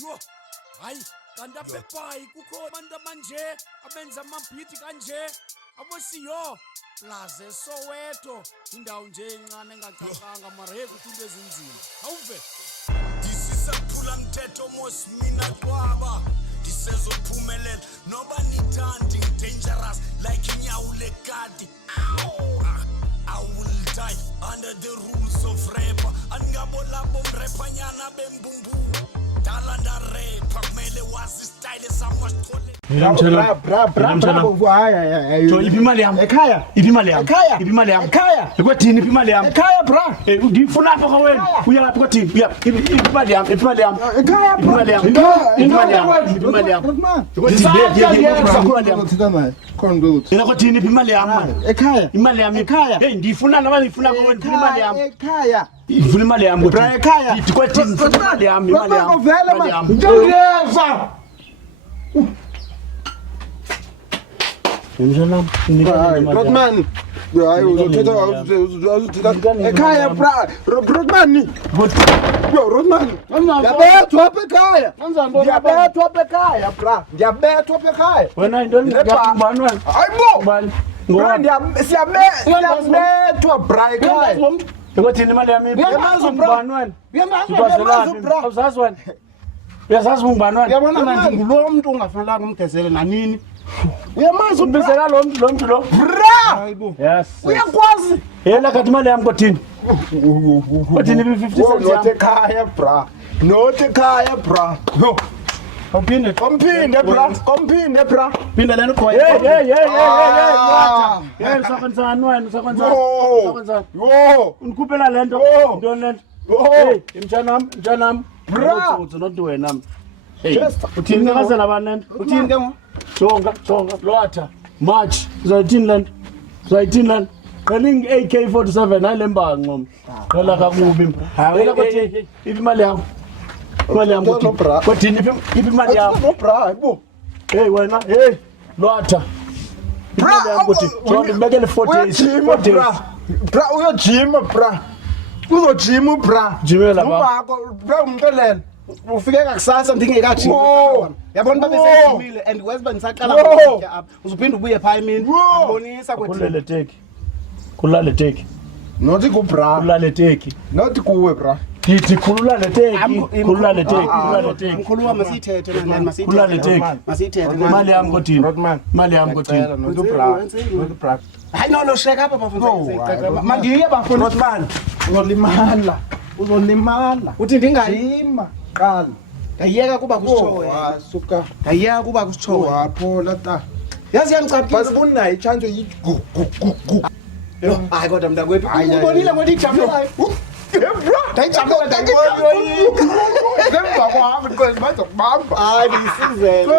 Yo, hayi kanti apha eBhayi kukho abantu manje abenza amabhithi kanje abosiyo plaza eSoweto indawo nje encane engacacanga mara hey kuthi into ezinzima awuve ndisisaphula mthetho mosmina kwaba ndisezophumelela noba nithandi dangerous like inyawu lekati I will die under the rules of rap angabolabo mrepanyana bembumbu dalanda rap kumele wazi style samashithole imali yami ekhaya imali yami imali yami ekhaya ekwethini imali yami ekhaya bra ngifuna apha kwawena uya lapha kwathini uya imali yami ekhaya bra imali yami imali yami kwathini imali yami ekhaya imali yami ekhaya hey ngifuna noma ngifuna kwawena imali yami ekhaya ngifuna imali yami bra ekhaya kwathini imali yami imali yami ngiyeza Rodman, hayi uzothetha ekhaya bra Rodman yo Rodman ndiyabethwa apha ekhaya ndiyabethwa apha ekhaya bra ndiyabethwa apha ekhaya wena into ngiyabani wena hayibo bra siyabethwa bra ekhaya ukuthi imali yami uyamazi bra uyamazi bra uzazi wena uyazazi ungubani wena uyabona manje ngulo muntu ungafanelanga umgezele nanini uyamazi umbizela lo muntu lo bra hayibo yes uyakwazi yena kathi imali yami kothini kothini 50 cents not ekhaya bra not ekhaya bra no komphinde bra phinda lena khoya hey usakwenzani wena usakwenzani yo unikhuphela lento into lento hey mntanami bra not wena hey uthini ngazela abantu uthini ke ngo jonga lotha march uzoyithini lento qaling AK47 hayilemba ngqomo qala kakubi wena kothi imali yakho kothini imali yakho bra hayibo hey wena hey lotha imali yakho kothi jonga ngibekele 40 bra uyojima bra uzojima bra jimela ubakho bra umntelela ufike kusasa ndingekajima yabona babe sejimile and wesiba nisaqala ukutya apha uzuphinda ubuye pha emini ubonisa kulale teki not kubra kulale teki not kuwe bra Kithi kulale teki mkhuluwa masithethe nani masithethe imali yami kothini imali yami kothini not bra hayi no sheka apha bafundisa mandiye bafundisa uzolimala uthi ndingayima qala ngayeka kuba kusitshowe suka ngayeka kuba kusitshowe waphola ta yazi yangicaphisa basibona ichance yigu hayi kodwa mntakwethu ubonile ngothi ijabulayo bro dayijabula ngemva kwami because bazokubamba hayi isizelo